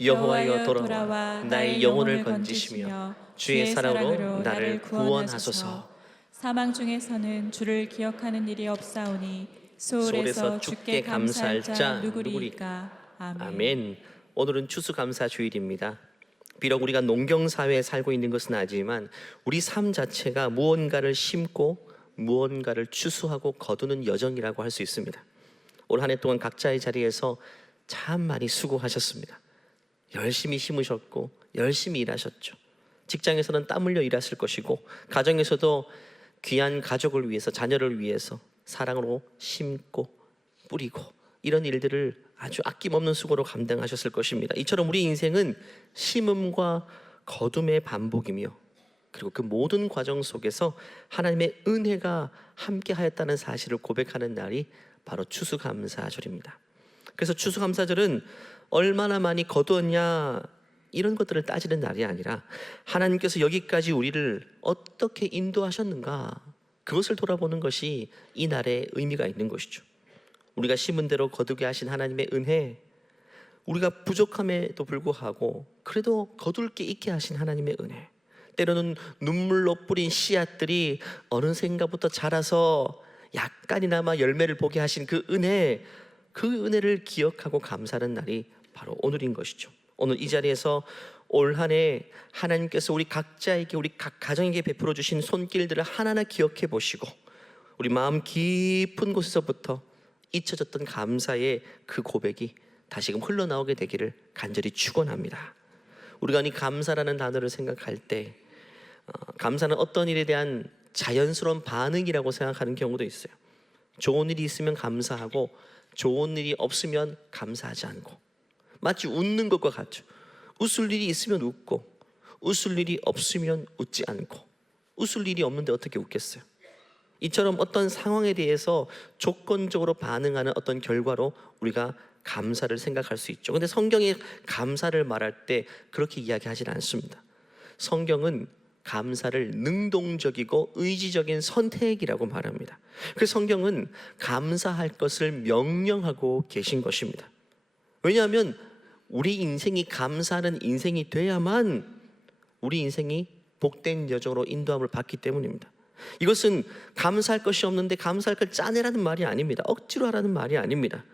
여호와여 돌아와 나의 영혼을 건지시며 주의 사랑으로 나를 구원하소서. 사망 중에서는 주를 기억하는 일이 없사오니 소홀에서 주께 감사할 자 누구리이까. 아멘. 오늘은 추수감사 주일입니다. 비록 우리가 농경사회에 살고 있는 것은 아니지만 우리 삶 자체가 무언가를 심고 무언가를 추수하고 거두는 여정이라고 할 수 있습니다. 올 한 해 동안 각자의 자리에서 참 많이 수고하셨습니다. 열심히 심으셨고 열심히 일하셨죠. 직장에서는 땀 흘려 일하실 것이고 가정에서도 귀한 가족을 위해서, 자녀를 위해서 사랑으로 심고 뿌리고 이런 일들을 아주 아낌없는 수고로 감당하셨을 것입니다. 이처럼 우리 인생은 심음과 거둠의 반복이며 그리고 그 모든 과정 속에서 하나님의 은혜가 함께 하였다는 사실을 고백하는 날이 바로 추수감사절입니다. 그래서 추수감사절은 얼마나 많이 거두었냐 이런 것들을 따지는 날이 아니라 하나님께서 여기까지 우리를 어떻게 인도하셨는가 그것을 돌아보는 것이 이 날의 의미가 있는 것이죠. 우리가 심은 대로 거두게 하신 하나님의 은혜, 우리가 부족함에도 불구하고 그래도 거둘 게 있게 하신 하나님의 은혜, 때로는 눈물로 뿌린 씨앗들이 어느샌가부터 자라서 약간이나마 열매를 보게 하신 그 은혜, 그 은혜를 기억하고 감사하는 날이 바로 오늘인 것이죠. 오늘 이 자리에서 올 한 해 하나님께서 우리 각자에게, 우리 각 가정에게 베풀어 주신 손길들을 하나하나 기억해 보시고 우리 마음 깊은 곳에서부터 잊혀졌던 감사의 그 고백이 다시금 흘러나오게 되기를 간절히 축원합니다. 우리가 이 감사라는 단어를 생각할 때 감사는 어떤 일에 대한 자연스러운 반응이라고 생각하는 경우도 있어요. 좋은 일이 있으면 감사하고 좋은 일이 없으면 감사하지 않고, 마치 웃는 것과 같죠. 웃을 일이 있으면 웃고 웃을 일이 없으면 웃지 않고, 웃을 일이 없는데 어떻게 웃겠어요? 이처럼 어떤 상황에 대해서 조건적으로 반응하는 어떤 결과로 우리가 감사를 생각할 수 있죠. 근데 성경이 감사를 말할 때 그렇게 이야기하진 않습니다. 성경은 감사를 능동적이고 의지적인 선택이라고 말합니다. 그래서 성경은 감사할 것을 명령하고 계신 것입니다. 왜냐하면 우리 인생이 감사하는 인생이 돼야만 우리 인생이 복된 여정으로 인도함을 받기 때문입니다. 이것은 감사할 것이 없는데 감사할 걸 짜내라는 말이 아닙니다. 억지로 하라는 말이 아닙니다.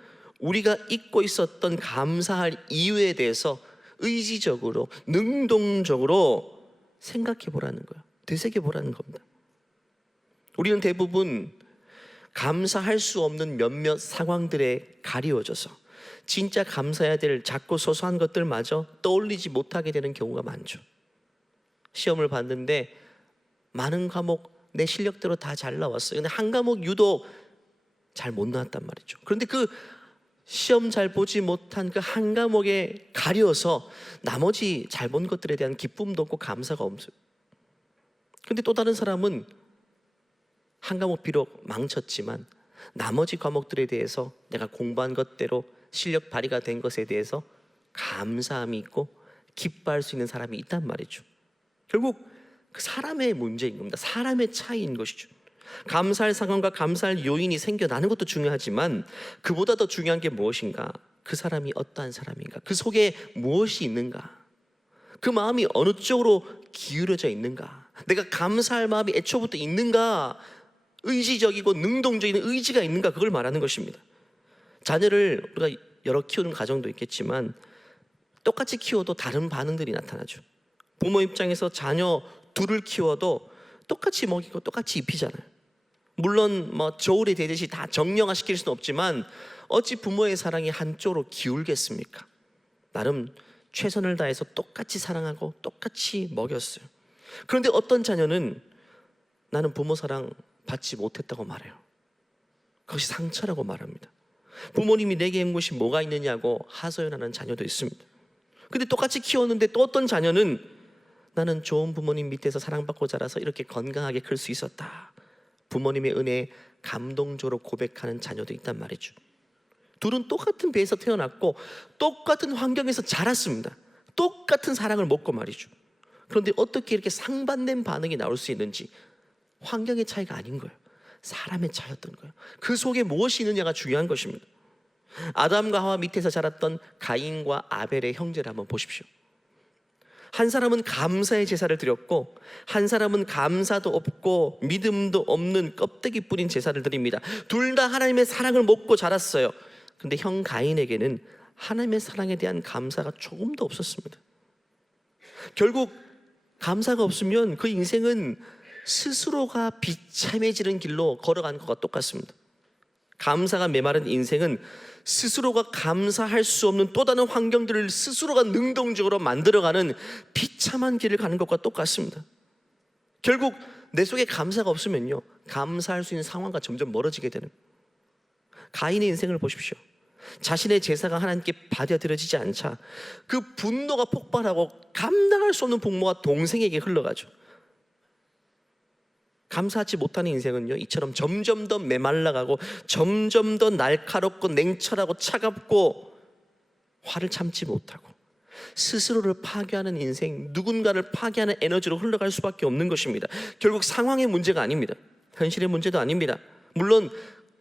우리가 잊고 있었던 감사할 이유에 대해서 의지적으로 능동적으로 생각해 보라는 거예요. 되새겨 보라는 겁니다. 우리는 대부분 감사할 수 없는 몇몇 상황들에 가리워져서 진짜 감사해야 될 작고 소소한 것들마저 떠올리지 못하게 되는 경우가 많죠. 시험을 봤는데 많은 과목 내 실력대로 다 잘 나왔어요. 근데 한 과목 유독 잘 못 나왔단 말이죠. 그런데 그 시험 잘 보지 못한 그 한 과목에 가려서 나머지 잘 본 것들에 대한 기쁨도 없고 감사가 없어요. 근데 또 다른 사람은 한 과목 비록 망쳤지만 나머지 과목들에 대해서 내가 공부한 것대로 실력 발휘가 된 것에 대해서 감사함이 있고 기뻐할 수 있는 사람이 있단 말이죠. 결국 그 사람의 문제인 겁니다. 사람의 차이인 것이죠. 감사할 상황과 감사할 요인이 생겨나는 것도 중요하지만 그보다 더 중요한 게 무엇인가? 그 사람이 어떠한 사람인가? 그 속에 무엇이 있는가? 그 마음이 어느 쪽으로 기울여져 있는가? 내가 감사할 마음이 애초부터 있는가? 의지적이고 능동적인 의지가 있는가? 그걸 말하는 것입니다. 자녀를 우리가 여러 키우는 가정도 있겠지만 똑같이 키워도 다른 반응들이 나타나죠. 부모 입장에서 자녀 둘을 키워도 똑같이 먹이고 똑같이 입히잖아요. 물론 저울이 되듯이 다 정령화 시킬 수는 없지만 어찌 부모의 사랑이 한쪽으로 기울겠습니까? 나름 최선을 다해서 똑같이 사랑하고 똑같이 먹였어요. 그런데 어떤 자녀는 나는 부모 사랑 받지 못했다고 말해요. 그것이 상처라고 말합니다. 부모님이 내게 한 것이 뭐가 있느냐고 하소연하는 자녀도 있습니다. 근데 똑같이 키웠는데 또 어떤 자녀는 나는 좋은 부모님 밑에서 사랑받고 자라서 이렇게 건강하게 클 수 있었다. 부모님의 은혜에 감동적으로 고백하는 자녀도 있단 말이죠. 둘은 똑같은 배에서 태어났고 똑같은 환경에서 자랐습니다. 똑같은 사랑을 먹고 말이죠. 그런데 어떻게 이렇게 상반된 반응이 나올 수 있는지, 환경의 차이가 아닌 거예요. 사람의 차이였던 거예요. 그 속에 무엇이 있느냐가 중요한 것입니다. 아담과 하와 밑에서 자랐던 가인과 아벨의 형제를 한번 보십시오. 한 사람은 감사의 제사를 드렸고 한 사람은 감사도 없고 믿음도 없는 껍데기 뿌린 제사를 드립니다. 둘 다 하나님의 사랑을 먹고 자랐어요. 근데 형 가인에게는 하나님의 사랑에 대한 감사가 조금도 없었습니다. 결국 감사가 없으면 그 인생은 스스로가 비참해지는 길로 걸어가는 것과 똑같습니다. 감사가 메마른 인생은 스스로가 감사할 수 없는 또 다른 환경들을 스스로가 능동적으로 만들어가는 비참한 길을 가는 것과 똑같습니다. 결국 내 속에 감사가 없으면요, 감사할 수 있는 상황과 점점 멀어지게 되는, 가인의 인생을 보십시오. 자신의 제사가 하나님께 받아들여지지 않자 그 분노가 폭발하고 감당할 수 없는 분노가 동생에게 흘러가죠. 감사하지 못하는 인생은요, 이처럼 점점 더 메말라가고 점점 더 날카롭고 냉철하고 차갑고 화를 참지 못하고 스스로를 파괴하는 인생, 누군가를 파괴하는 에너지로 흘러갈 수밖에 없는 것입니다. 결국 상황의 문제가 아닙니다. 현실의 문제도 아닙니다. 물론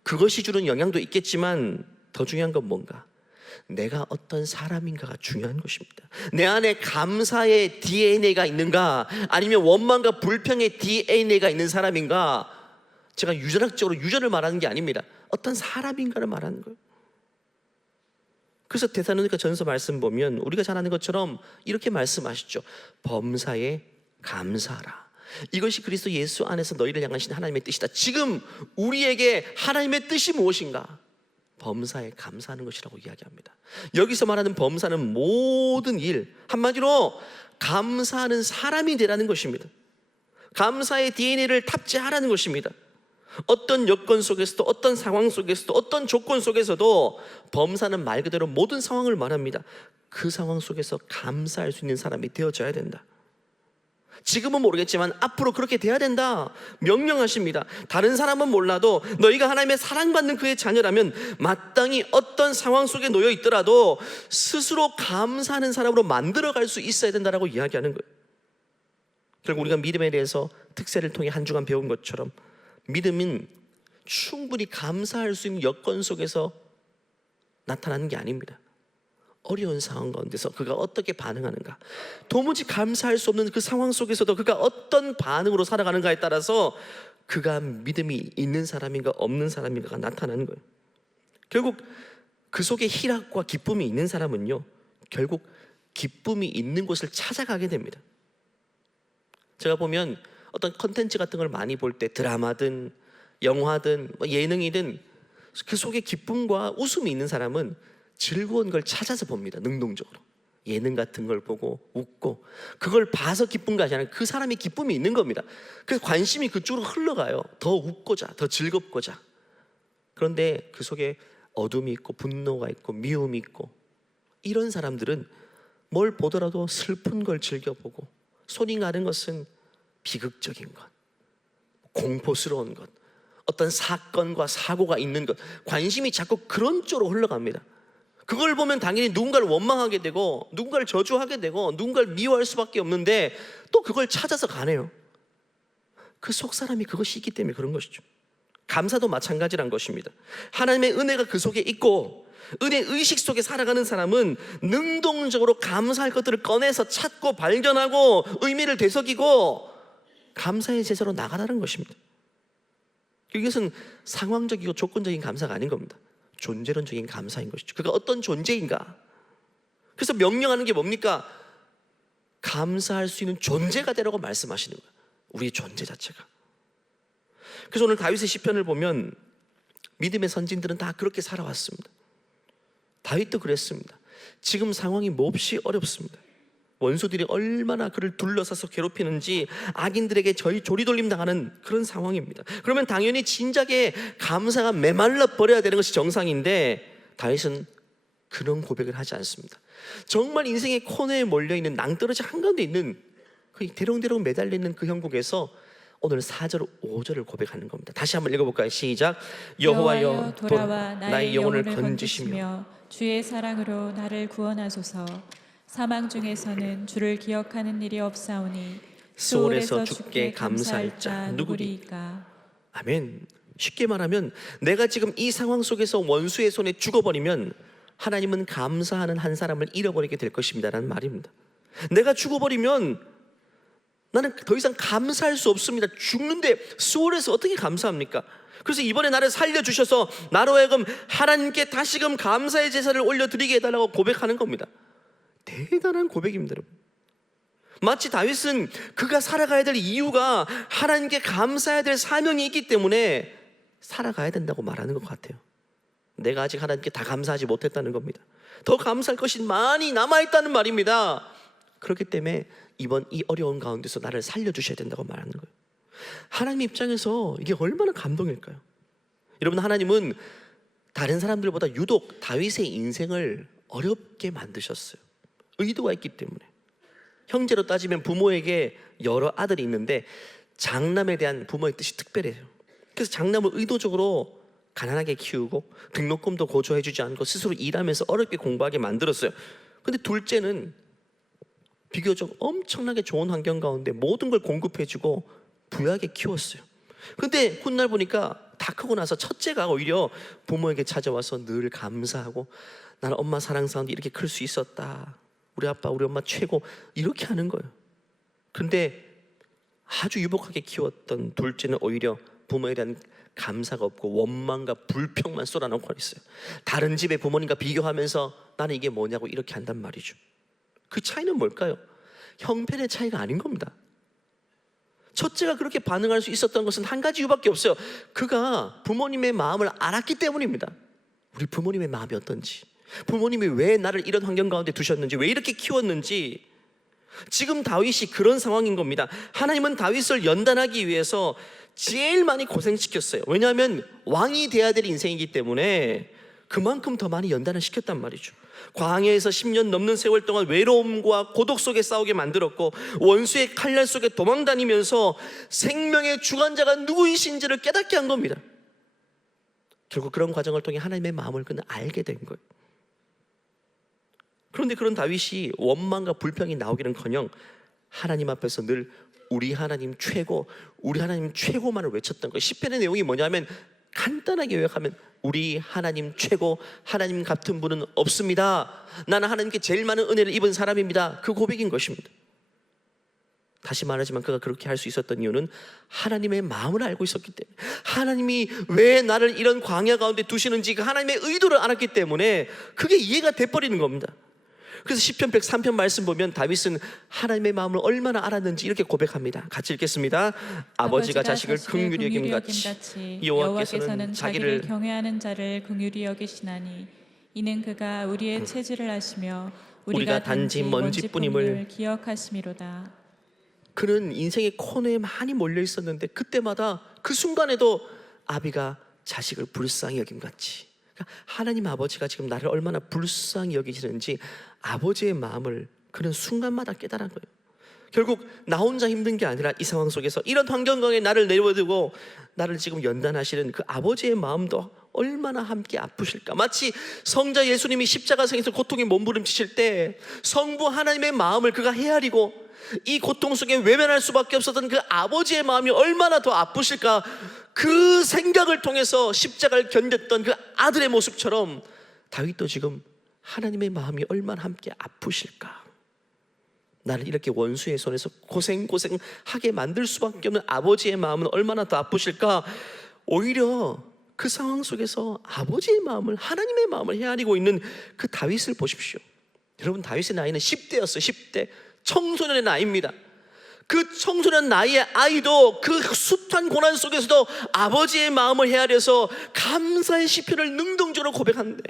그것이 주는 영향도 있겠지만 더 중요한 건 뭔가? 내가 어떤 사람인가가 중요한 것입니다. 내 안에 감사의 DNA가 있는가, 아니면 원망과 불평의 DNA가 있는 사람인가? 제가 유전학적으로 유전을 말하는 게 아닙니다. 어떤 사람인가를 말하는 거예요. 그래서 데살로니가 전서 말씀 보면 우리가 잘 아는 것처럼 이렇게 말씀하시죠. 범사에 감사하라. 이것이 그리스도 예수 안에서 너희를 향하신 하나님의 뜻이다. 지금 우리에게 하나님의 뜻이 무엇인가? 범사에 감사하는 것이라고 이야기합니다. 여기서 말하는 범사는 모든 일, 한마디로 감사하는 사람이 되라는 것입니다. 감사의 DNA를 탑재하라는 것입니다. 어떤 여건 속에서도, 어떤 상황 속에서도, 어떤 조건 속에서도 범사는 말 그대로 모든 상황을 말합니다. 그 상황 속에서 감사할 수 있는 사람이 되어져야 된다. 지금은 모르겠지만 앞으로 그렇게 돼야 된다 명령하십니다. 다른 사람은 몰라도 너희가 하나님의 사랑받는 그의 자녀라면 마땅히 어떤 상황 속에 놓여 있더라도 스스로 감사하는 사람으로 만들어갈 수 있어야 된다라고 이야기하는 거예요. 결국 우리가 믿음에 대해서 특세를 통해 한 주간 배운 것처럼 믿음은 충분히 감사할 수 있는 여건 속에서 나타나는 게 아닙니다. 어려운 상황 가운데서 그가 어떻게 반응하는가, 도무지 감사할 수 없는 그 상황 속에서도 그가 어떤 반응으로 살아가는가에 따라서 그가 믿음이 있는 사람인가 없는 사람인가가 나타나는 거예요. 결국 그 속에 희락과 기쁨이 있는 사람은요, 결국 기쁨이 있는 곳을 찾아가게 됩니다. 제가 보면 어떤 컨텐츠 같은 걸 많이 볼 때 드라마든 영화든 예능이든 그 속에 기쁨과 웃음이 있는 사람은 즐거운 걸 찾아서 봅니다. 능동적으로 예능 같은 걸 보고 웃고, 그걸 봐서 기쁜 것이 아니라 그 사람이 기쁨이 있는 겁니다. 그래서 관심이 그쪽으로 흘러가요. 더 웃고자, 더 즐겁고자. 그런데 그 속에 어둠이 있고 분노가 있고 미움이 있고, 이런 사람들은 뭘 보더라도 슬픈 걸 즐겨보고, 손이 가는 것은 비극적인 것, 공포스러운 것, 어떤 사건과 사고가 있는 것, 관심이 자꾸 그런 쪽으로 흘러갑니다. 그걸 보면 당연히 누군가를 원망하게 되고 누군가를 저주하게 되고 누군가를 미워할 수밖에 없는데 또 그걸 찾아서 가네요. 그 속 사람이 그것이 있기 때문에 그런 것이죠. 감사도 마찬가지란 것입니다. 하나님의 은혜가 그 속에 있고 은혜 의식 속에 살아가는 사람은 능동적으로 감사할 것들을 꺼내서 찾고 발견하고 의미를 되새기고 감사의 제사로 나가라는 것입니다. 이것은 상황적이고 조건적인 감사가 아닌 겁니다. 존재론적인 감사인 것이죠. 그가 어떤 존재인가? 그래서 명령하는 게 뭡니까? 감사할 수 있는 존재가 되라고 말씀하시는 거예요. 우리의 존재 자체가. 그래서 오늘 다윗의 시편을 보면 믿음의 선진들은 다 그렇게 살아왔습니다. 다윗도 그랬습니다. 지금 상황이 몹시 어렵습니다. 원수들이 얼마나 그를 둘러싸서 괴롭히는지 악인들에게 저희 조리돌림 당하는 그런 상황입니다. 그러면 당연히 진작에 감사가 메말라 버려야 되는 것이 정상인데 다윗은 그런 고백을 하지 않습니다. 정말 인생의 코너에 몰려있는 낭떠러지 한가운데 있는 그 대롱대롱 매달리는 그 형국에서 오늘 4절 5절을 고백하는 겁니다. 다시 한번 읽어볼까요? 시작. 여호와여 돌아와 나의 영혼을 건지시며 주의 사랑으로 나를 구원하소서. 사망 중에서는 주를 기억하는 일이 없사오니 수월에서 주께 감사할 자 누구리까? 아멘. 쉽게 말하면 내가 지금 이 상황 속에서 원수의 손에 죽어버리면 하나님은 감사하는 한 사람을 잃어버리게 될 것입니다라는 말입니다. 내가 죽어버리면 나는 더 이상 감사할 수 없습니다. 죽는데 수월해서 어떻게 감사합니까? 그래서 이번에 나를 살려주셔서 나로 하여금 하나님께 다시금 감사의 제사를 올려드리게 해달라고 고백하는 겁니다. 대단한 고백입니다, 여러분. 마치 다윗은 그가 살아가야 될 이유가 하나님께 감사해야 될 사명이 있기 때문에 살아가야 된다고 말하는 것 같아요. 내가 아직 하나님께 다 감사하지 못했다는 겁니다. 더 감사할 것이 많이 남아있다는 말입니다. 그렇기 때문에 이번 이 어려운 가운데서 나를 살려주셔야 된다고 말하는 거예요. 하나님 입장에서 이게 얼마나 감동일까요? 여러분, 하나님은 다른 사람들보다 유독 다윗의 인생을 어렵게 만드셨어요. 의도가 있기 때문에. 형제로 따지면 부모에게 여러 아들이 있는데 장남에 대한 부모의 뜻이 특별해요. 그래서 장남을 의도적으로 가난하게 키우고 등록금도 고조해주지 않고 스스로 일하면서 어렵게 공부하게 만들었어요. 근데 둘째는 비교적 엄청나게 좋은 환경 가운데 모든 걸 공급해주고 부유하게 키웠어요. 근데 훗날 보니까 다 크고 나서 첫째가 오히려 부모에게 찾아와서 늘 감사하고 나는 엄마 사랑 가운데 이렇게 클 수 있었다, 우리 아빠 우리 엄마 최고, 이렇게 하는 거예요. 근데 아주 유복하게 키웠던 둘째는 오히려 부모에 대한 감사가 없고 원망과 불평만 쏟아놓고 있어요. 다른 집의 부모님과 비교하면서 나는 이게 뭐냐고 이렇게 한단 말이죠. 그 차이는 뭘까요? 형편의 차이가 아닌 겁니다. 첫째가 그렇게 반응할 수 있었던 것은 한 가지 이유밖에 없어요. 그가 부모님의 마음을 알았기 때문입니다. 우리 부모님의 마음이 어떤지, 부모님이 왜 나를 이런 환경 가운데 두셨는지, 왜 이렇게 키웠는지. 지금 다윗이 그런 상황인 겁니다. 하나님은 다윗을 연단하기 위해서 제일 많이 고생시켰어요. 왜냐하면 왕이 돼야 될 인생이기 때문에 그만큼 더 많이 연단을 시켰단 말이죠. 광야에서 10년 넘는 세월 동안 외로움과 고독 속에 싸우게 만들었고, 원수의 칼날 속에 도망다니면서 생명의 주관자가 누구이신지를 깨닫게 한 겁니다. 결국 그런 과정을 통해 하나님의 마음을 그는 알게 된 거예요. 그런데 그런 다윗이 원망과 불평이 나오기는커녕 하나님 앞에서 늘 우리 하나님 최고, 우리 하나님 최고만을 외쳤던 거예요. 시편의 내용이 뭐냐면 간단하게 요약하면 우리 하나님 최고, 하나님 같은 분은 없습니다. 나는 하나님께 제일 많은 은혜를 입은 사람입니다. 그 고백인 것입니다. 다시 말하지만 그가 그렇게 할 수 있었던 이유는 하나님의 마음을 알고 있었기 때문에, 하나님이 왜 나를 이런 광야 가운데 두시는지 그 하나님의 의도를 알았기 때문에 그게 이해가 돼버리는 겁니다. 그래서 시편 103편 말씀 보면 다윗은 하나님의 마음을 얼마나 알았는지 이렇게 고백합니다. 같이 읽겠습니다. 아버지가 자식을 긍휼히 여김 같이 여호와께서는 자기를 경외하는 자를 긍휼히 여기시나니 이는 그가 우리의 체질을 아시며 우리가 단지 먼지뿐임을 기억하심이로다. 그는 인생의 코너에 많이 몰려 있었는데 그때마다 그 순간에도 아비가 자식을 불쌍히 여김같이, 그러니까 하나님 아버지가 지금 나를 얼마나 불쌍히 여기시는지 아버지의 마음을 그는 순간마다 깨달은 거예요. 결국 나 혼자 힘든 게 아니라 이 상황 속에서 이런 환경에 나를 내려두고 나를 지금 연단하시는 그 아버지의 마음도 얼마나 함께 아프실까. 마치 성자 예수님이 십자가상에서 고통에 몸부림치실 때 성부 하나님의 마음을 그가 헤아리고 이 고통 속에 외면할 수밖에 없었던 그 아버지의 마음이 얼마나 더 아프실까. 그 생각을 통해서 십자가를 견뎠던 그 아들의 모습처럼 다윗도 지금 하나님의 마음이 얼마나 함께 아프실까. 나를 이렇게 원수의 손에서 고생하게 만들 수밖에 없는 아버지의 마음은 얼마나 더 아프실까. 오히려 그 상황 속에서 아버지의 마음을, 하나님의 마음을 헤아리고 있는 그 다윗을 보십시오. 여러분, 다윗의 나이는 10대였어요. 10대 청소년의 나이입니다. 그 청소년 나이의 아이도 그 숱한 고난 속에서도 아버지의 마음을 헤아려서 감사의 시편을 능동적으로 고백하는데,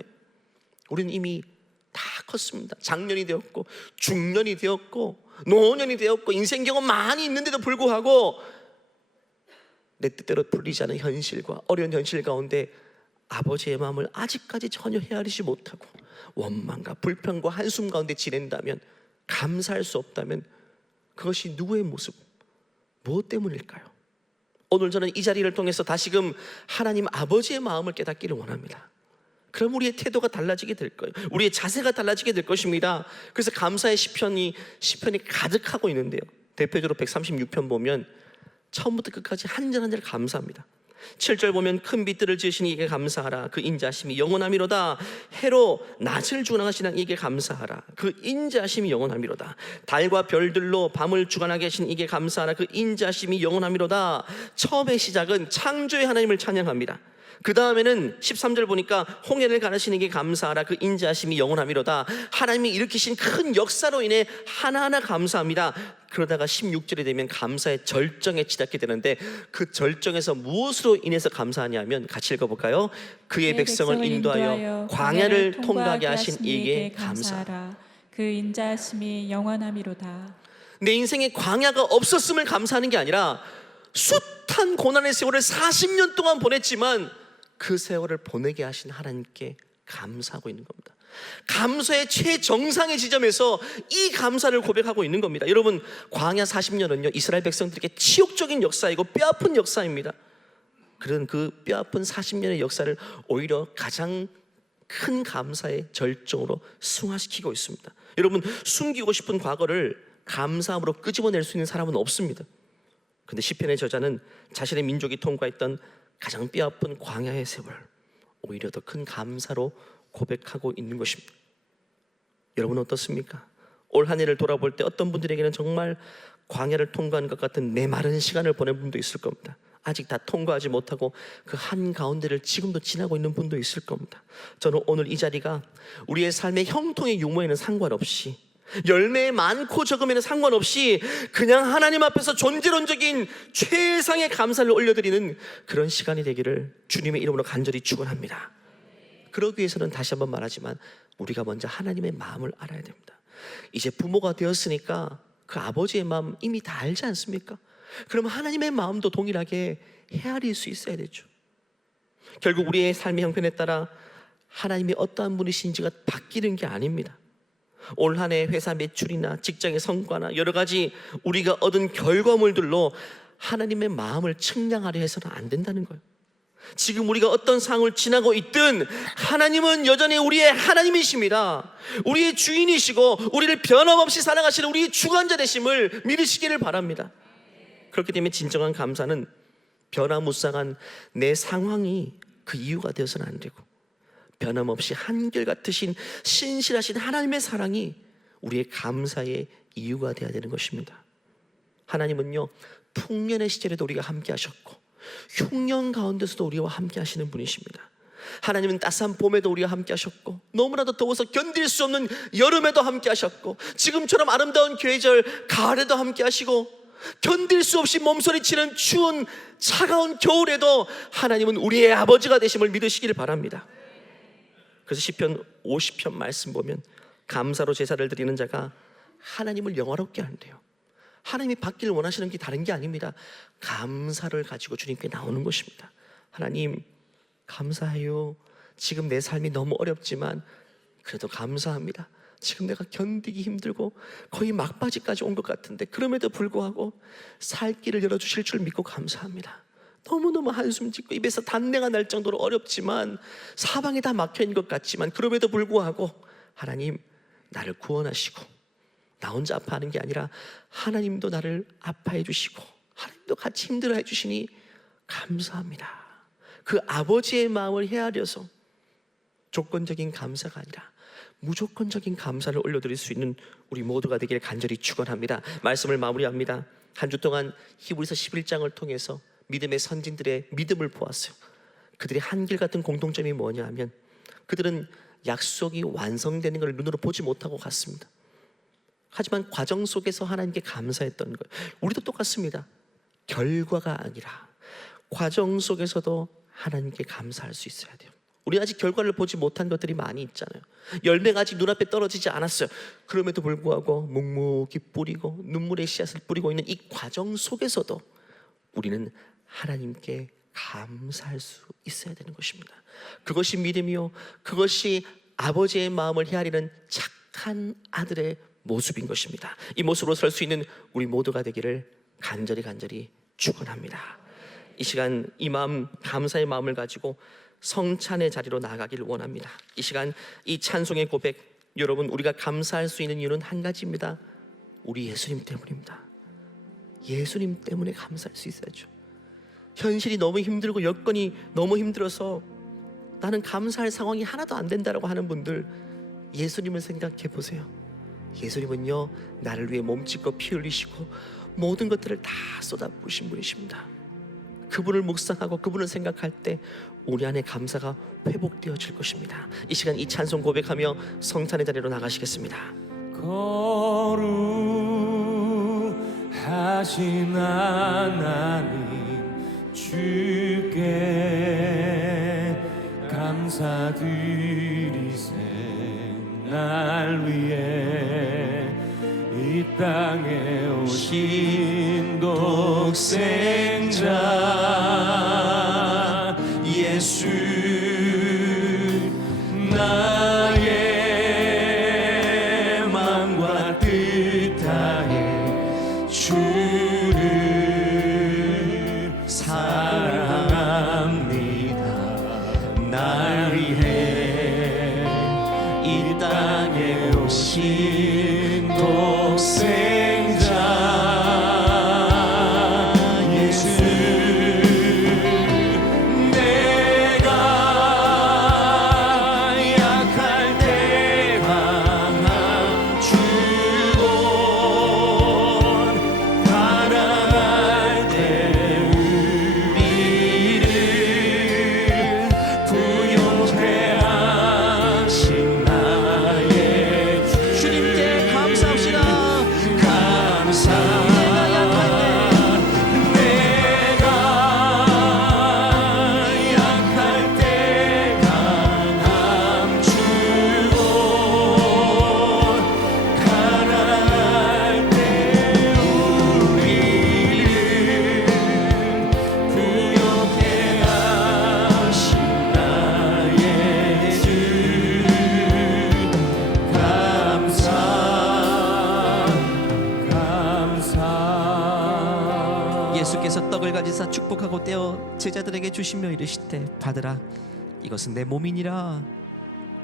우리는 이미 다 컸습니다. 장년이 되었고 중년이 되었고 노년이 되었고 인생 경험 많이 있는데도 불구하고 내 뜻대로 풀리지 않은 현실과 어려운 현실 가운데 아버지의 마음을 아직까지 전혀 헤아리지 못하고 원망과 불평과 한숨 가운데 지낸다면, 감사할 수 없다면 그것이 누구의 모습, 무엇 때문일까요? 오늘 저는 이 자리를 통해서 다시금 하나님 아버지의 마음을 깨닫기를 원합니다. 그럼 우리의 태도가 달라지게 될 거예요. 우리의 자세가 달라지게 될 것입니다. 그래서 감사의 시편이 가득하고 있는데요, 대표적으로 136편 보면 처음부터 끝까지 한 절 한 절 감사합니다. 7절 보면 큰 빛들을 지으시니 이게 감사하라. 그 인자심이 영원하미로다. 해로 낮을 주관하시는 이게 감사하라. 그 인자심이 영원하미로다. 달과 별들로 밤을 주관하게 하신 이게 감사하라. 그 인자심이 영원하미로다. 처음의 시작은 창조의 하나님을 찬양합니다. 그 다음에는 13절 보니까 홍해를 가르시는 게 감사하라. 그 인자심이 영원하미로다. 하나님이 일으키신 큰 역사로 인해 하나하나 감사합니다. 그러다가 16절이 되면 감사의 절정에 치닫게 되는데, 그 절정에서 무엇으로 인해서 감사하냐면 같이 읽어볼까요? 그의 백성을 인도하여 광야를 통과하게 하신 이에게 감사하라. 그 인자심이 영원하미로다. 내 인생에 광야가 없었음을 감사하는 게 아니라 숱한 고난의 세월을 40년 동안 보냈지만 그 세월을 보내게 하신 하나님께 감사하고 있는 겁니다. 감사의 최정상의 지점에서 이 감사를 고백하고 있는 겁니다. 여러분, 광야 40년은요 이스라엘 백성들에게 치욕적인 역사이고 뼈아픈 역사입니다. 그런 그 뼈아픈 40년의 역사를 오히려 가장 큰 감사의 절정으로 승화시키고 있습니다. 여러분, 숨기고 싶은 과거를 감사함으로 끄집어낼 수 있는 사람은 없습니다. 근데 시편의 저자는 자신의 민족이 통과했던 가장 뼈아픈 광야의 세월, 오히려 더 큰 감사로 고백하고 있는 것입니다. 여러분 어떻습니까? 올 한 해를 돌아볼 때 어떤 분들에게는 정말 광야를 통과한 것 같은 메마른 시간을 보낸 분도 있을 겁니다. 아직 다 통과하지 못하고 그 한가운데를 지금도 지나고 있는 분도 있을 겁니다. 저는 오늘 이 자리가 우리의 삶의 형통의 유무에는 상관없이, 열매 많고 적음에는 상관없이 그냥 하나님 앞에서 존재론적인 최상의 감사를 올려드리는 그런 시간이 되기를 주님의 이름으로 간절히 축원합니다. 그러기 위해서는 다시 한번 말하지만 우리가 먼저 하나님의 마음을 알아야 됩니다. 이제 부모가 되었으니까 그 아버지의 마음 이미 다 알지 않습니까? 그러면 하나님의 마음도 동일하게 헤아릴 수 있어야 되죠. 결국 우리의 삶의 형편에 따라 하나님이 어떠한 분이신지가 바뀌는 게 아닙니다. 올 한 해 회사 매출이나 직장의 성과나 여러 가지 우리가 얻은 결과물들로 하나님의 마음을 측량하려 해서는 안 된다는 거예요. 지금 우리가 어떤 상황을 지나고 있든 하나님은 여전히 우리의 하나님이십니다. 우리의 주인이시고 우리를 변함없이 사랑하시는 우리의 주관자 되심을 믿으시기를 바랍니다. 그렇기 때문에 진정한 감사는 변화무쌍한 내 상황이 그 이유가 되어서는 안 되고, 변함없이 한결같으신 신실하신 하나님의 사랑이 우리의 감사의 이유가 되어야 되는 것입니다. 하나님은요 풍년의 시절에도 우리가 함께 하셨고 흉년 가운데서도 우리와 함께 하시는 분이십니다. 하나님은 따스한 봄에도 우리와 함께 하셨고, 너무나도 더워서 견딜 수 없는 여름에도 함께 하셨고, 지금처럼 아름다운 계절 가을에도 함께 하시고, 견딜 수 없이 몸서리치는 추운 차가운 겨울에도 하나님은 우리의 아버지가 되심을 믿으시기를 바랍니다. 그래서 시편 50편 말씀 보면 감사로 제사를 드리는 자가 하나님을 영화롭게 한대요. 하나님이 받기를 원하시는 게 다른 게 아닙니다. 감사를 가지고 주님께 나오는 것입니다. 하나님 감사해요. 지금 내 삶이 너무 어렵지만 그래도 감사합니다. 지금 내가 견디기 힘들고 거의 막바지까지 온 것 같은데 그럼에도 불구하고 살 길을 열어주실 줄 믿고 감사합니다. 너무너무 한숨 짓고 입에서 단내가 날 정도로 어렵지만, 사방이 다 막혀있는 것 같지만 그럼에도 불구하고 하나님 나를 구원하시고, 나 혼자 아파하는 게 아니라 하나님도 나를 아파해 주시고 하나님도 같이 힘들어해 주시니 감사합니다. 그 아버지의 마음을 헤아려서 조건적인 감사가 아니라 무조건적인 감사를 올려드릴 수 있는 우리 모두가 되기를 간절히 축원합니다. 말씀을 마무리합니다. 한 주 동안 히브리서 11장을 통해서 믿음의 선진들의 믿음을 보았어요. 그들의 한결같은 공통점이 뭐냐 하면 그들은 약속이 완성되는 걸 눈으로 보지 못하고 갔습니다. 하지만 과정 속에서 하나님께 감사했던 거예요. 우리도 똑같습니다. 결과가 아니라 과정 속에서도 하나님께 감사할 수 있어야 돼요. 우리 아직 결과를 보지 못한 것들이 많이 있잖아요. 열매가 아직 눈앞에 떨어지지 않았어요. 그럼에도 불구하고 묵묵히 뿌리고 눈물의 씨앗을 뿌리고 있는 이 과정 속에서도 우리는 하나님께 감사할 수 있어야 되는 것입니다. 그것이 믿음이요, 그것이 아버지의 마음을 헤아리는 착한 아들의 모습인 것입니다. 이 모습으로 설 수 있는 우리 모두가 되기를 간절히 축원합니다. 이 시간 이 마음, 감사의 마음을 가지고 성찬의 자리로 나아가기를 원합니다. 이 시간 이 찬송의 고백, 여러분 우리가 감사할 수 있는 이유는 한 가지입니다. 우리 예수님 때문입니다. 예수님 때문에 감사할 수 있어야죠. 현실이 너무 힘들고 여건이 너무 힘들어서 나는 감사할 상황이 하나도 안 된다라고 하는 분들, 예수님을 생각해 보세요. 예수님은요, 나를 위해 몸짓고 피 흘리시고 모든 것들을 다 쏟아부으신 분이십니다. 그분을 묵상하고 그분을 생각할 때 우리 안에 감사가 회복되어질 것입니다. 이 시간 이 찬송 고백하며 성찬의 자리로 나가시겠습니다. 거룩하신 하나님 주께 감사드리세. 날 위해 이 땅에 오신 독생자 예수, 나의 마음과 뜻 다해 주를 사랑합니다. 날 위해 이 땅에 오신 독생자 예수, 내가 약할 때 강함 주고 가난할 때 우리를 부용케 하신 나의 주님께 감사합시다. 내가 약할 때 강함 주고 가난할 때 우리를 부욕해 하신 나의 주 감사. 예수께서 떡을 가지사 축복하고 떼어 제자들에게 주시며 이르시되 받으라, 이것은 내 몸이니라.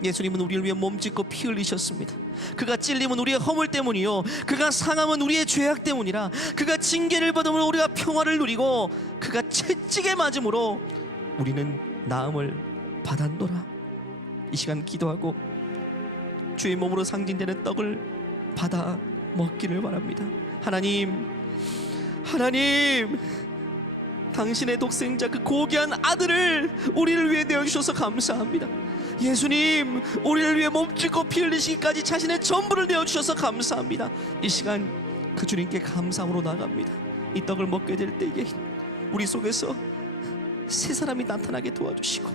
예수님은 우리를 위해 몸짓고 피 흘리셨습니다. 그가 찔림은 우리의 허물 때문이요, 그가 상함은 우리의 죄악 때문이라. 그가 징계를 받음으로 우리가 평화를 누리고 그가 채찍에 맞음으로 우리는 나음을 받았노라. 이 시간 기도하고 주의 몸으로 상징되는 떡을 받아 먹기를 바랍니다. 하나님, 당신의 독생자 그 고귀한 아들을 우리를 위해 내어주셔서 감사합니다. 예수님, 우리를 위해 몸짓고 피 흘리시기까지 자신의 전부를 내어주셔서 감사합니다. 이 시간 그 주님께 감사함으로 나갑니다. 이 떡을 먹게 될 때에 우리 속에서 새 사람이 나타나게 도와주시고,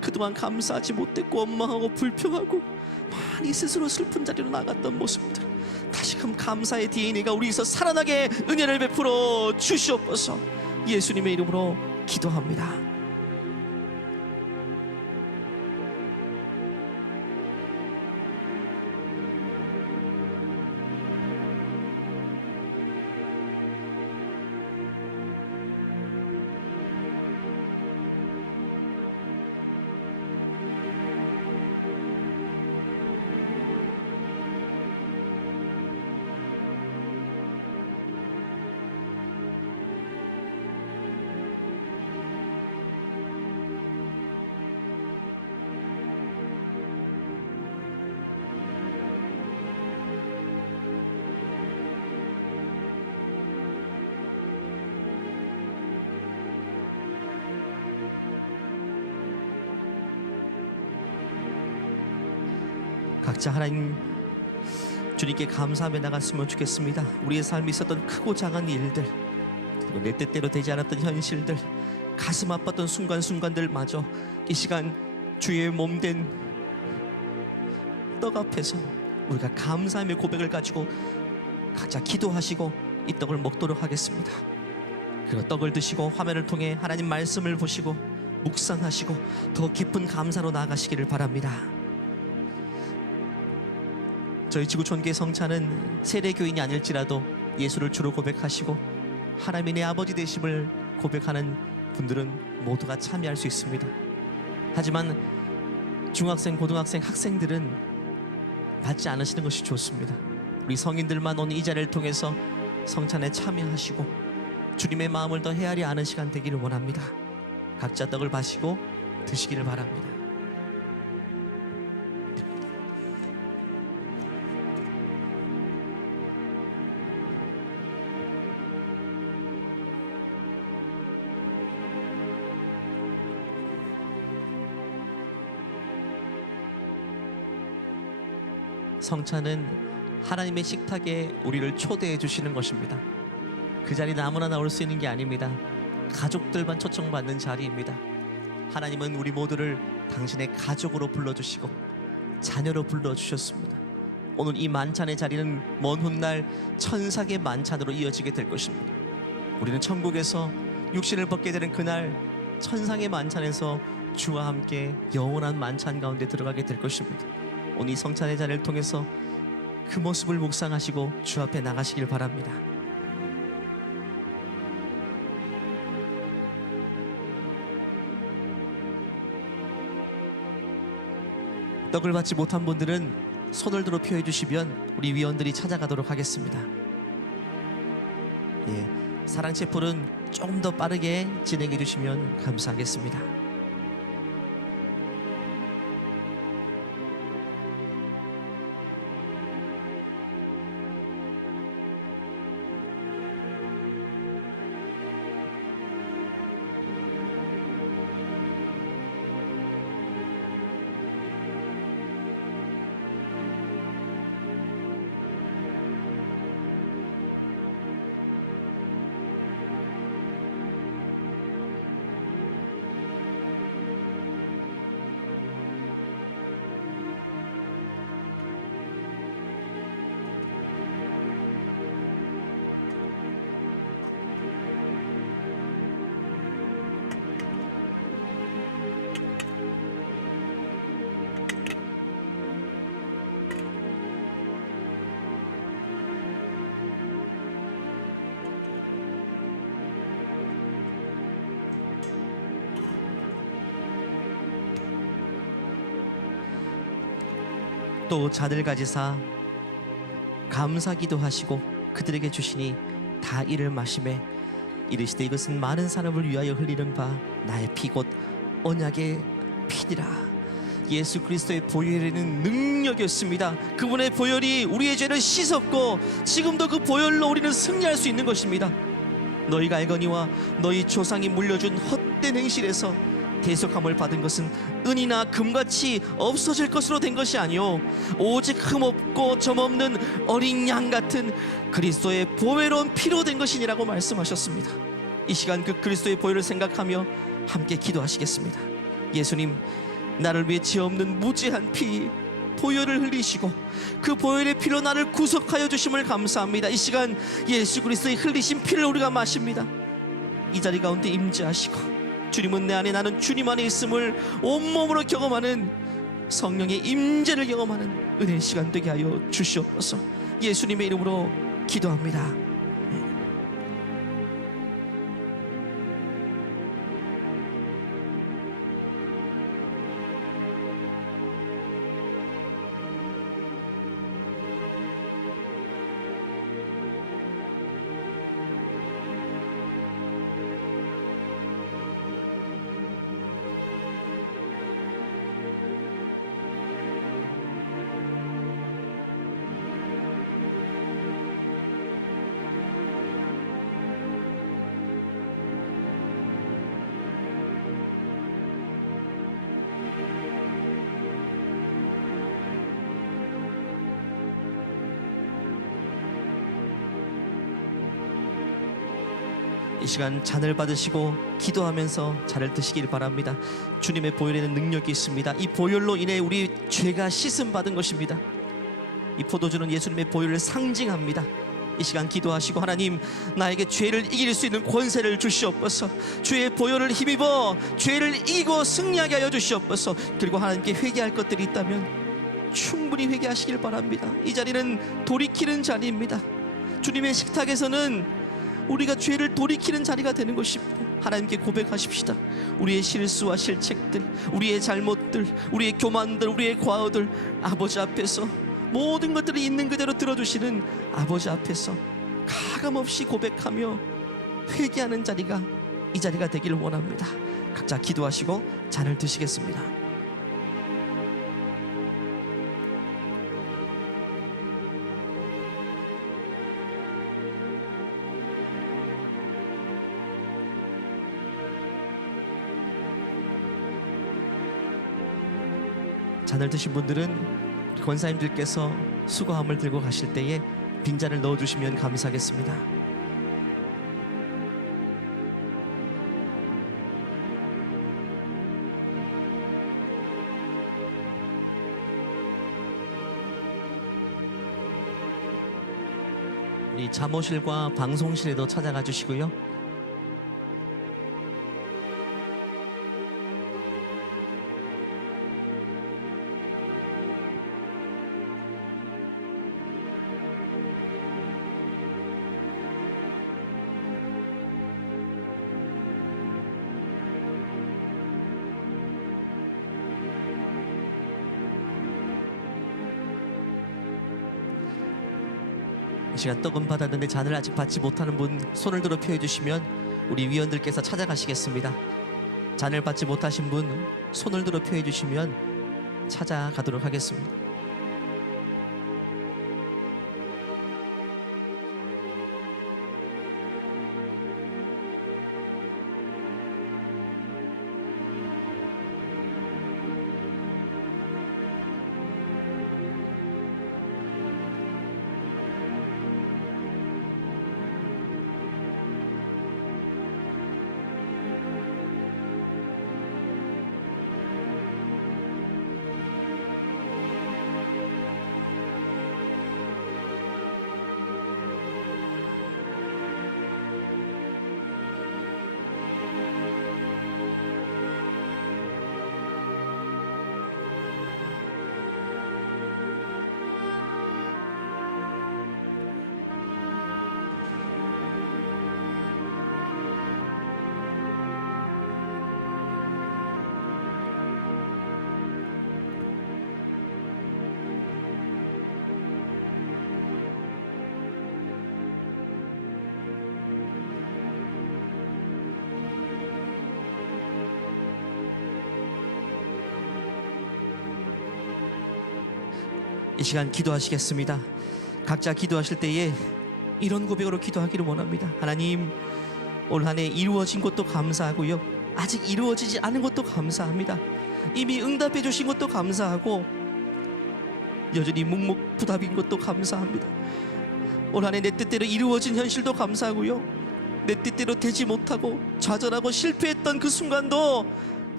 그동안 감사하지 못했고 원망하고 불평하고 많이 스스로 슬픈 자리로 나갔던 모습들, 다시금 감사의 DNA가 우리에서 살아나게 은혜를 베풀어 주시옵소서. 예수님의 이름으로 기도합니다. 각자 하나님 주님께 감사하며 나갔으면 좋겠습니다. 우리의 삶에 있었던 크고 작은 일들, 그리고 내 뜻대로 되지 않았던 현실들, 가슴 아팠던 순간순간들마저 이 시간 주의 몸된 떡 앞에서 우리가 감사함의 고백을 가지고 각자 기도하시고 이 떡을 먹도록 하겠습니다. 그리고 떡을 드시고 화면을 통해 하나님 말씀을 보시고 묵상하시고 더 깊은 감사로 나아가시기를 바랍니다. 저희 지구촌교회 성찬은 세례교인이 아닐지라도 예수를 주로 고백하시고 하나님이 내 아버지 되심을 고백하는 분들은 모두가 참여할 수 있습니다. 하지만 중학생, 고등학생, 학생들은 받지 않으시는 것이 좋습니다. 우리 성인들만 오늘 이 자리를 통해서 성찬에 참여하시고 주님의 마음을 더 헤아려 아는 시간 되기를 원합니다. 각자 떡을 마시고 드시기를 바랍니다. 성찬은 하나님의 식탁에 우리를 초대해 주시는 것입니다. 그 자리는 아무나 나올 수 있는 게 아닙니다. 가족들만 초청받는 자리입니다. 하나님은 우리 모두를 당신의 가족으로 불러주시고 자녀로 불러주셨습니다. 오늘 이 만찬의 자리는 먼 훗날 천상의 만찬으로 이어지게 될 것입니다. 우리는 천국에서 육신을 벗게 되는 그날 천상의 만찬에서 주와 함께 영원한 만찬 가운데 들어가게 될 것입니다. 오늘 이 성찬의 자리를 통해서 그 모습을 묵상하시고 주 앞에 나가시길 바랍니다. 떡을 받지 못한 분들은 손을 들어 표해 주시면 우리 위원들이 찾아가도록 하겠습니다. 사랑 채플은 조금 더 빠르게 진행해 주시면 감사하겠습니다. 또 잔을 가지사 감사기도 하시고 그들에게 주시니 다 이를 마시매 이르시되 이것은 많은 사람을 위하여 흘리는 바 나의 피 곧 언약의 피니라. 예수 그리스도의 보혈에는 능력이었습니다. 그분의 보혈이 우리의 죄를 씻었고 지금도 그 보혈로 우리는 승리할 수 있는 것입니다. 너희가 알거니와 너희 조상이 물려준 헛된 행실에서 대속함을 받은 것은 은이나 금같이 없어질 것으로 된 것이 아니요 오직 흠없고 점없는 어린 양 같은 그리스도의 보배로운 피로 된 것이니라고 말씀하셨습니다. 이 시간 그 그리스도의 보혈을 생각하며 함께 기도하시겠습니다. 예수님, 나를 위해 죄 없는 무죄한 피 보혈을 흘리시고 그 보혈의 피로 나를 구속하여 주심을 감사합니다. 이 시간 예수 그리스도의 흘리신 피를 우리가 마십니다. 이 자리 가운데 임재하시고 주님은 내 안에 나는 주님 안에 있음을 온몸으로 경험하는 성령의 임재를 경험하는 은혜의 시간 되게 하여 주시옵소서. 예수님의 이름으로 기도합니다. 이 시간 잔을 받으시고 기도하면서 잔을 드시길 바랍니다. 주님의 보혈에는 능력이 있습니다. 이 보혈로 인해 우리 죄가 씻음 받은 것입니다. 이 포도주는 예수님의 보혈을 상징합니다. 이 시간 기도하시고 하나님, 나에게 죄를 이길 수 있는 권세를 주시옵소서. 주의 보혈을 힘입어 죄를 이기고 승리하게 하여 주시옵소서. 그리고 하나님께 회개할 것들이 있다면 충분히 회개하시길 바랍니다. 이 자리는 돌이키는 자리입니다. 주님의 식탁에서는 우리가 죄를 돌이키는 자리가 되는 것입니다. 하나님께 고백하십시다. 우리의 실수와 실책들, 우리의 잘못들, 우리의 교만들, 우리의 과오들 아버지 앞에서 모든 것들을 있는 그대로 들어주시는 아버지 앞에서 가감없이 고백하며 회개하는 자리가 이 자리가 되기를 원합니다. 각자 기도하시고 잔을 드시겠습니다. 잔을 드신 분들은 권사님들께서 수거함을 들고 가실 때에 빈잔을 넣어주시면 감사하겠습니다. 우리 잠옷실과 방송실에도 찾아가 주시고요. 이 시간 떡은 받았는데 잔을 아직 받지 못하는 분 손을 들어 펴 주시면 우리 위원들께서 찾아가시겠습니다. 잔을 받지 못하신 분 손을 들어 펴 주시면 찾아가도록 하겠습니다. 이 시간 기도하시겠습니다. 각자 기도하실 때에 이런 고백으로 기도하기를 원합니다. 하나님, 올 한 해 이루어진 것도 감사하고요, 아직 이루어지지 않은 것도 감사합니다. 이미 응답해 주신 것도 감사하고 여전히 묵묵부답인 것도 감사합니다. 올 한 해 내 뜻대로 이루어진 현실도 감사하고요, 내 뜻대로 되지 못하고 좌절하고 실패했던 그 순간도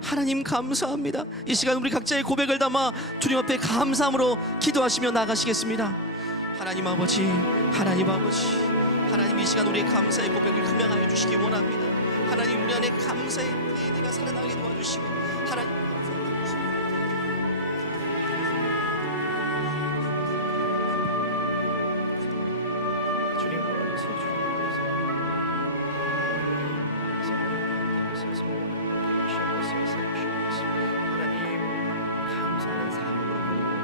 하나님 감사합니다. 이 시간 우리 각자의 고백을 담아 주님 앞에 감사함으로 기도하시며 나가시겠습니다. 하나님 아버지, 하나님 아버지, 하나님 이 시간 우리의 감사의 고백을 금양하여 주시기 원합니다. 하나님 우리 안에 감사의 내가 살아나게 도와주시고 하나님 주님 도와주세요. 하나님 감사하는 삶으로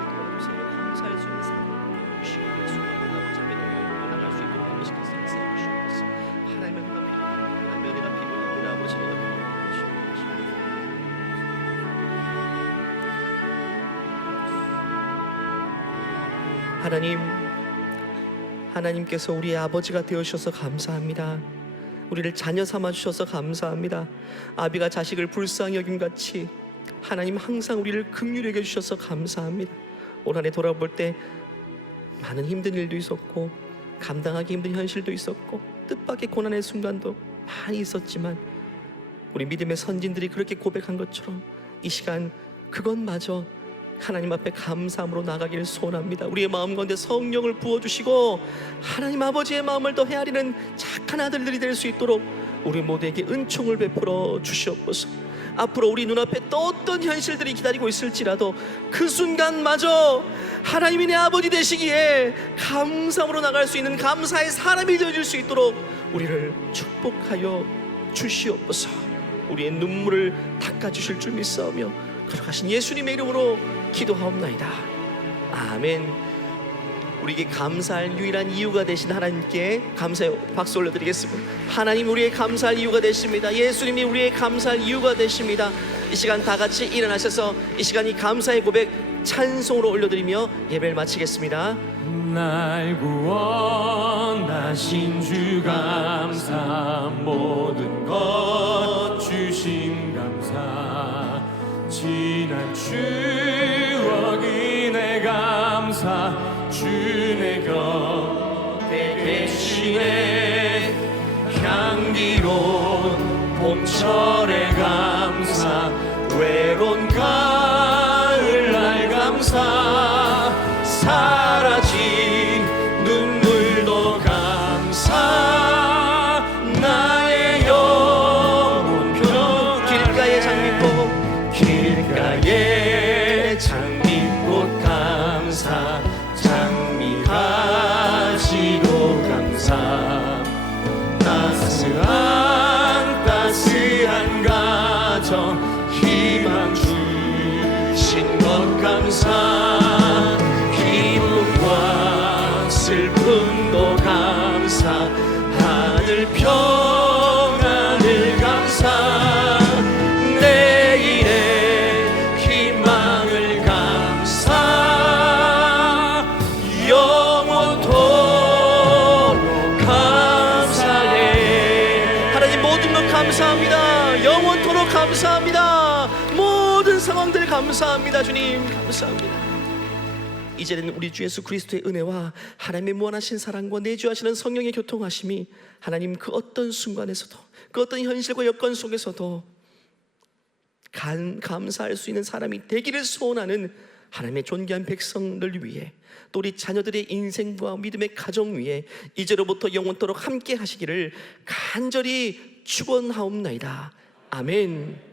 도와주세요. 감사할 수 있는 삶으로 주시고 예수가 아버지 앞에 나아갈 수 있도록 하시겠어요. 하나님의 은혜가 필요합니다. 아버지 하나님, 하나님께서 우리의 아버지가 되어주셔서 감사합니다. 우리를 자녀 삼아 주셔서 감사합니다. 아비가 자식을 불쌍히 여김같이 하나님 항상 우리를 긍휼히 여겨 주셔서 감사합니다. 올 한 해 돌아볼 때 많은 힘든 일도 있었고 감당하기 힘든 현실도 있었고 뜻밖의 고난의 순간도 많이 있었지만 우리 믿음의 선진들이 그렇게 고백한 것처럼 이 시간 그것마저 하나님 앞에 감사함으로 나가기를 소원합니다. 우리의 마음 가운데 성령을 부어주시고 하나님 아버지의 마음을 더 헤아리는 착한 아들들이 될 수 있도록 우리 모두에게 은총을 베풀어 주시옵소서. 앞으로 우리 눈앞에 또 어떤 현실들이 기다리고 있을지라도 그 순간마저 하나님이 내 아버지 되시기에 감사함으로 나갈 수 있는 감사의 사람이 되어줄 수 있도록 우리를 축복하여 주시옵소서. 우리의 눈물을 닦아주실 줄 믿사오며 거룩하신 예수님의 이름으로 기도하옵나이다. 아멘. 우리에게 감사할 유일한 이유가 되신 하나님께 감사의 박수 올려드리겠습니다. 하나님 우리의 감사할 이유가 되십니다. 예수님이 우리의 감사할 이유가 되십니다. 이 시간 다 같이 일어나셔서 이 시간 이 감사의 고백 찬송으로 올려드리며 예배를 마치겠습니다. 날 구원하신 주 감사, 모든 것 주신 감사, 지난 추억이 내 감사, 주 내 곁에 계시네. 향기로운 봄철의 감사, 외로운 가을날 감사, 사라진 눈물도 감사, 나의 영혼 편. 길가의 장미꽃, 길가의 장미꽃 감사, 장미가지도 감사, 따스한 가정 희망 주신 것 감사, 기쁨과 슬픔도 감사, 하늘 평안을 감사, 내일의 희망을 감사, 영원토록 감사해. 하나님 모든 것 감사합니다. 영원토록 감사합니다. 모든 상황들 감사합니다. 주님 감사합니다. 이제는 우리 주 예수 그리스도의 은혜와 하나님의 무한하신 사랑과 내주하시는 성령의 교통하심이 하나님 그 어떤 순간에서도 그 어떤 현실과 여건 속에서도 감사할 수 있는 사람이 되기를 소원하는 하나님의 존귀한 백성들 위해, 또 우리 자녀들의 인생과 믿음의 가정 위에 이제로부터 영원토록 함께 하시기를 간절히 축원하옵나이다. 아멘.